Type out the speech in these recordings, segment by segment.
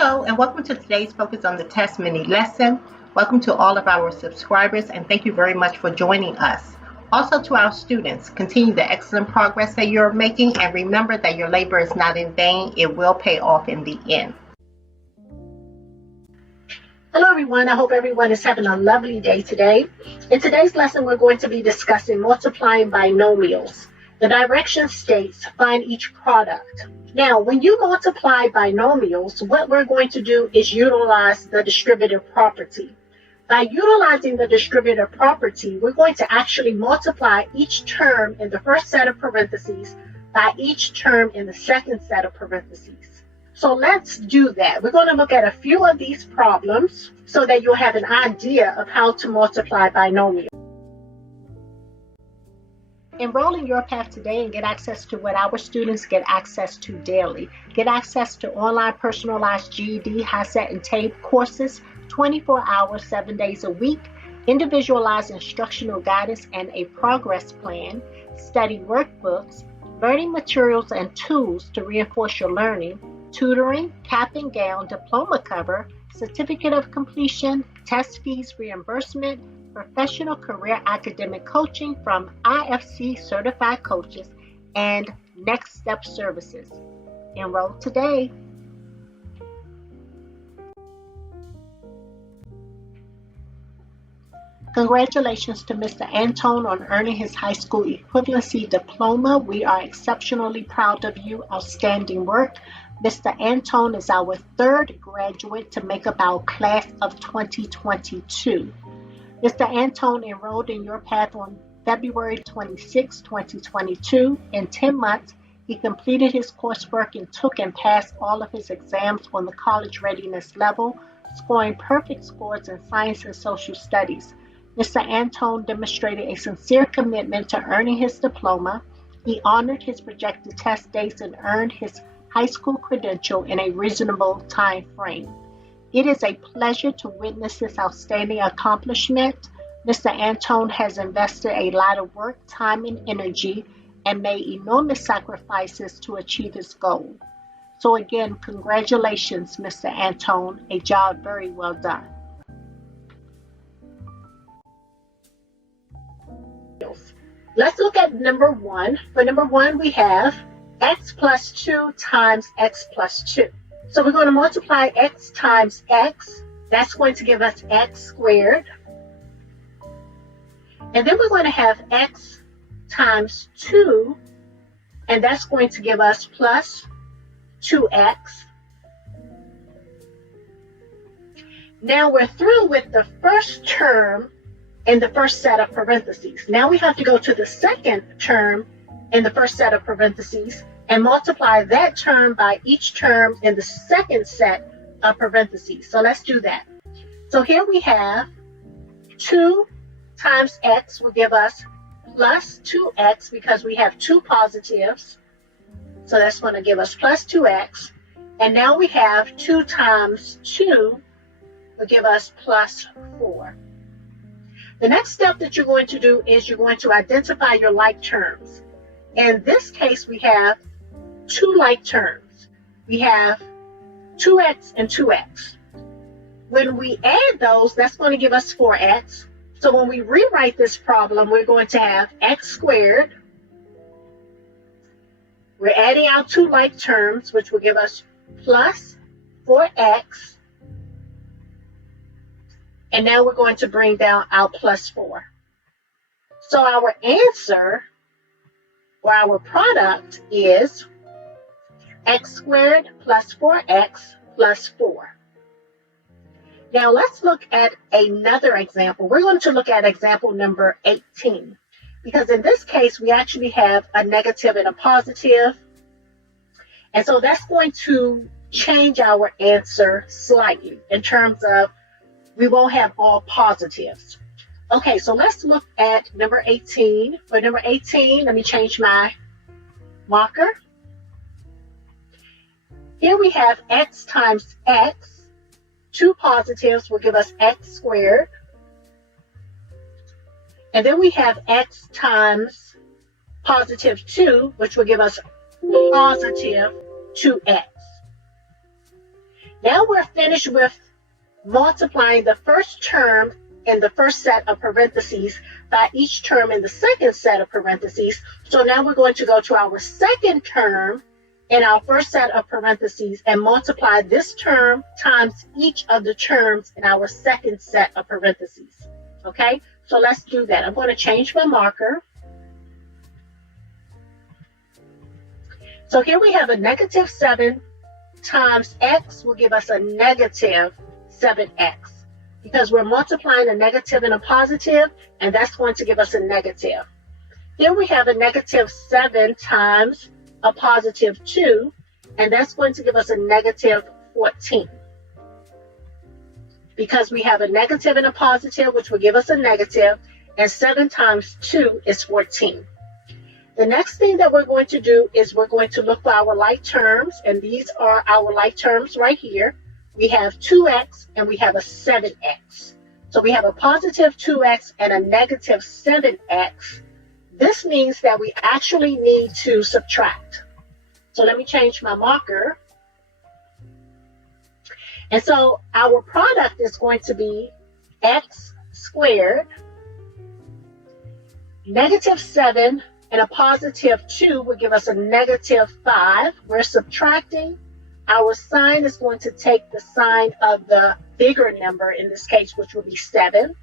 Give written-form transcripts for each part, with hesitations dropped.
Hello, and welcome to today's Focus on the Test mini lesson. Welcome to all of our subscribers, and thank you very much for joining us. Also to our students, continue the excellent progress that you're making, and remember that your labor is not in vain. It will pay off in the end. Hello everyone, I hope everyone is having a lovely day today. In today's lesson, we're going to be discussing multiplying binomials. The direction states find each product. Now, when you multiply binomials, what we're going to do is utilize the distributive property. By utilizing the distributive property, we're going to actually multiply each term in the first set of parentheses by each term in the second set of parentheses. So let's do that. We're going to look at a few of these problems so that you'll have an idea of how to multiply binomials. Enroll in YourPath today and get access to what our students get access to daily. Get access to online personalized GED, HISET, and TABE courses, 24 hours, 7 days a week, individualized instructional guidance and a progress plan, study workbooks, learning materials and tools to reinforce your learning, tutoring, cap and gown, diploma cover, certificate of completion, test fees reimbursement, professional career academic coaching from IFC certified coaches, and next step services. Enroll today. Congratulations to Mr. Antone on earning his high school equivalency diploma. We are exceptionally proud of you. Outstanding work. Mr. Antone is our third graduate to make up our class of 2022. Mr. Antone enrolled in YourPath on February 26, 2022. In 10 months, he completed his coursework and took and passed all of his exams on the college readiness level, scoring perfect scores in science and social studies. Mr. Antone demonstrated a sincere commitment to earning his diploma. He honored his projected test dates and earned his high school credential in a reasonable time frame. It is a pleasure to witness this outstanding accomplishment. Mr. Antone has invested a lot of work, time, and energy and made enormous sacrifices to achieve his goal. So again, congratulations, Mr. Antone. A job very well done. Let's look at number 1. For number 1, we have x plus 2 times x plus 2. So we're going to multiply x times x. That's going to give us x squared. And then we're going to have x times 2, and that's going to give us plus 2x. Now we're through with the first term in the first set of parentheses. Now we have to go to the second term in the first set of parentheses and multiply that term by each term in the second set of parentheses. So let's do that. So here we have 2 times x will give us plus 2x because we have two positives. So that's going to give us plus 2x. And now we have 2 times 2 will give us plus 4. The next step that you're going to do is you're going to identify your like terms. In this case, we have 2 like terms. We have 2x and 2x. When we add those, that's going to give us 4x. So when we rewrite this problem, we're going to have x squared. We're adding our 2 like terms, which will give us plus 4x. And now we're going to bring down our plus 4. So our answer, or our product, is x squared plus 4x plus 4. Now let's look at another example. We're going to look at example number 18, because in this case we actually have a negative and a positive. And so that's going to change our answer slightly in terms of we won't have all positives. Okay, so let's look at number 18. For number 18, let me change my marker. Here we have x times x. 2 positives will give us x squared. And then we have x times positive 2, which will give us positive 2x. Now we're finished with multiplying the first term in the first set of parentheses by each term in the second set of parentheses. So now we're going to go to our second term in our first set of parentheses and multiply this term times each of the terms in our second set of parentheses. Okay, so let's do that. I'm going to change my marker. So here we have a negative 7 times x will give us a negative 7x, because we're multiplying a negative and a positive, and that's going to give us a negative. Here we have a negative 7 times a positive 2, and that's going to give us a negative 14. Because we have a negative and a positive, which will give us a negative, and 7 times 2 is 14. The next thing that we're going to do is we're going to look for our like terms, and these are our like terms right here. We have 2x and we have a 7x. So we have a positive 2x and a negative 7x. This means that we actually need to subtract. So let me change my marker. And so our product is going to be x squared, negative 7 and a positive 2 will give us a negative 5. We're subtracting. Our sign is going to take the sign of the bigger number, in this case, which will be 7,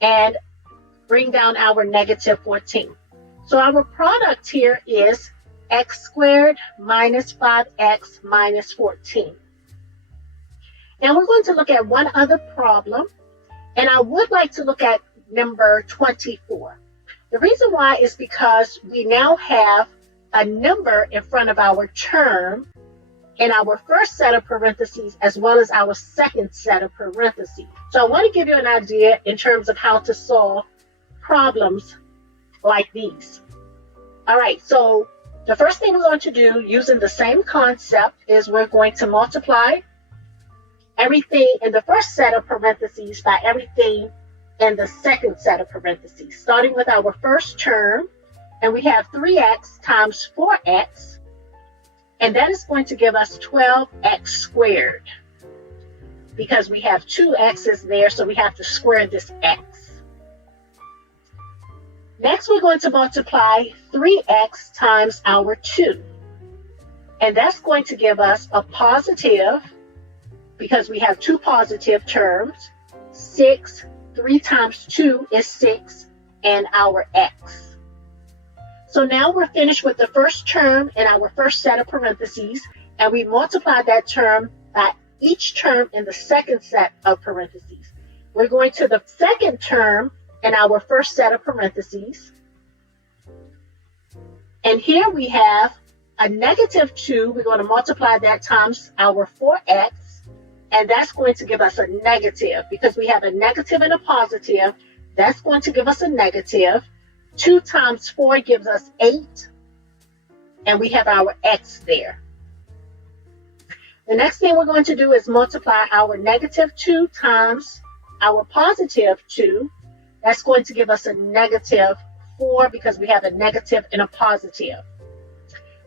and bring down our negative 14. So our product here is x squared minus 5x minus 14. Now we're going to look at one other problem, and I would like to look at number 24. The reason why is because we now have a number in front of our term in our first set of parentheses as well as our second set of parentheses. So I want to give you an idea in terms of how to solve problems like these. All right, so the first thing we're going to do using the same concept is we're going to multiply everything in the first set of parentheses by everything in the second set of parentheses, starting with our first term, and we have 3x times 4x, and that is going to give us 12x squared, because we have two x's there, so we have to square this x. Next, we're going to multiply 3x times our 2, and that's going to give us a positive, because we have two positive terms, 6. 3 times 2 is 6, and our x. So now we're finished with the first term in our first set of parentheses, and we multiply that term by each term in the second set of parentheses. We're going to the second term in our first set of parentheses, and here we have a negative 2. We're going to multiply that times our 4x, and that's going to give us a negative, because we have a negative and a positive. That's going to give us a negative. 2 times 4 gives us 8, and we have our x there. The next thing we're going to do is multiply our negative 2 times our positive 2. That's going to give us a negative 4, because we have a negative and a positive.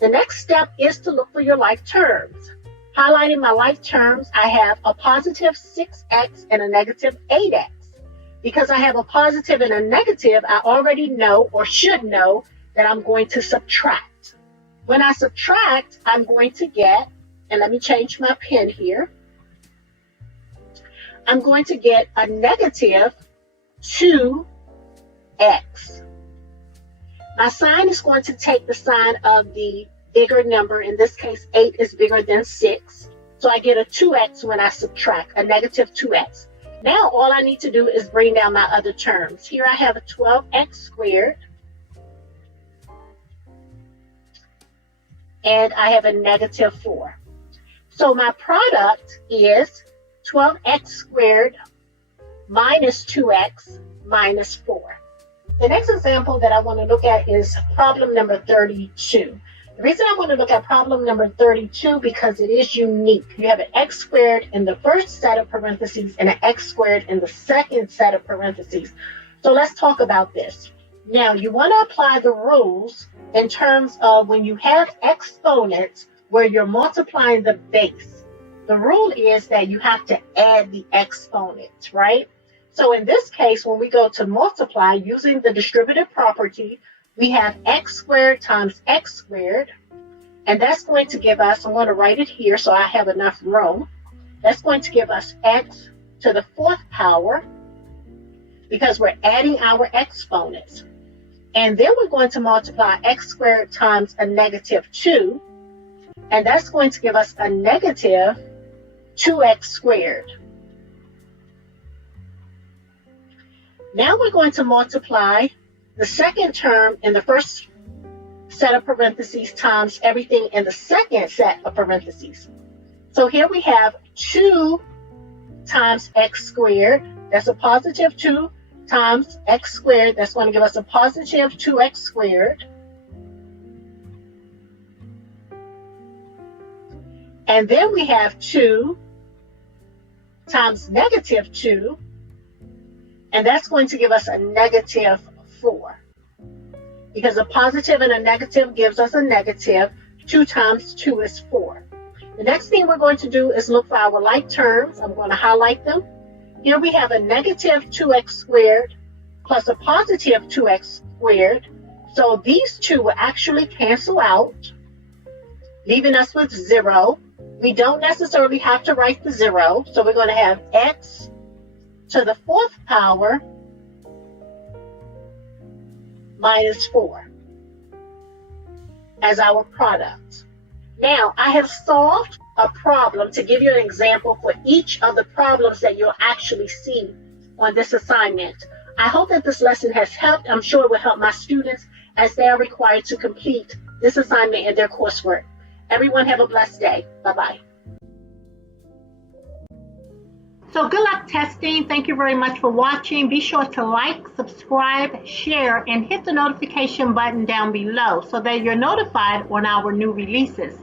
The next step is to look for your like terms. Highlighting my like terms, I have a positive 6x and a negative 8x. Because I have a positive and a negative, I already know or should know that I'm going to subtract. When I subtract, I'm going to get, and let me change my pen here, I'm going to get a negative 2x. My sign is going to take the sign of the bigger number. In this case, 8 is bigger than 6. So I get a 2x when I subtract, a negative 2x. Now all I need to do is bring down my other terms. Here I have a 12x squared, and I have a negative 4. So my product is 12x squared minus 2x minus 4. The next example that I want to look at is problem number 32. The reason I want to look at problem number 32 because it is unique. You have an x squared in the first set of parentheses and an x squared in the second set of parentheses. So let's talk about this. Now, you want to apply the rules in terms of when you have exponents where you're multiplying the base. the rule is that you have to add the exponents, right? So in this case, when we go to multiply using the distributive property, we have x squared times x squared, and that's going to give us, I'm going to write it here so I have enough room, that's going to give us x to the 4th power, because we're adding our exponents. And then we're going to multiply x squared times a negative 2, and that's going to give us a negative 2x squared. Now we're going to multiply the second term in the first set of parentheses times everything in the second set of parentheses. So here we have 2 times x squared, that's a positive 2 times x squared, that's going to give us a positive 2x squared. And then we have 2 times negative 2, and that's going to give us a negative 4. Because a positive and a negative gives us a negative. 2 times 2 is 4. The next thing we're going to do is look for our like terms. I'm going to highlight them. Here we have a negative 2x squared plus a positive 2x squared. So these two will actually cancel out, leaving us with 0. We don't necessarily have to write the 0. So we're going to have x to the 4th power minus 4 as our product. Now, I have solved a problem to give you an example for each of the problems that you'll actually see on this assignment. I hope that this lesson has helped. I'm sure it will help my students as they are required to complete this assignment in their coursework. Everyone have a blessed day. Bye-bye. So good luck testing. Thank you very much for watching. Be sure to like, subscribe, share, and hit the notification button down below so that you're notified on our new releases.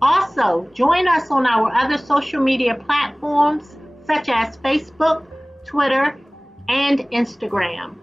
Also, join us on our other social media platforms such as Facebook, Twitter, and Instagram.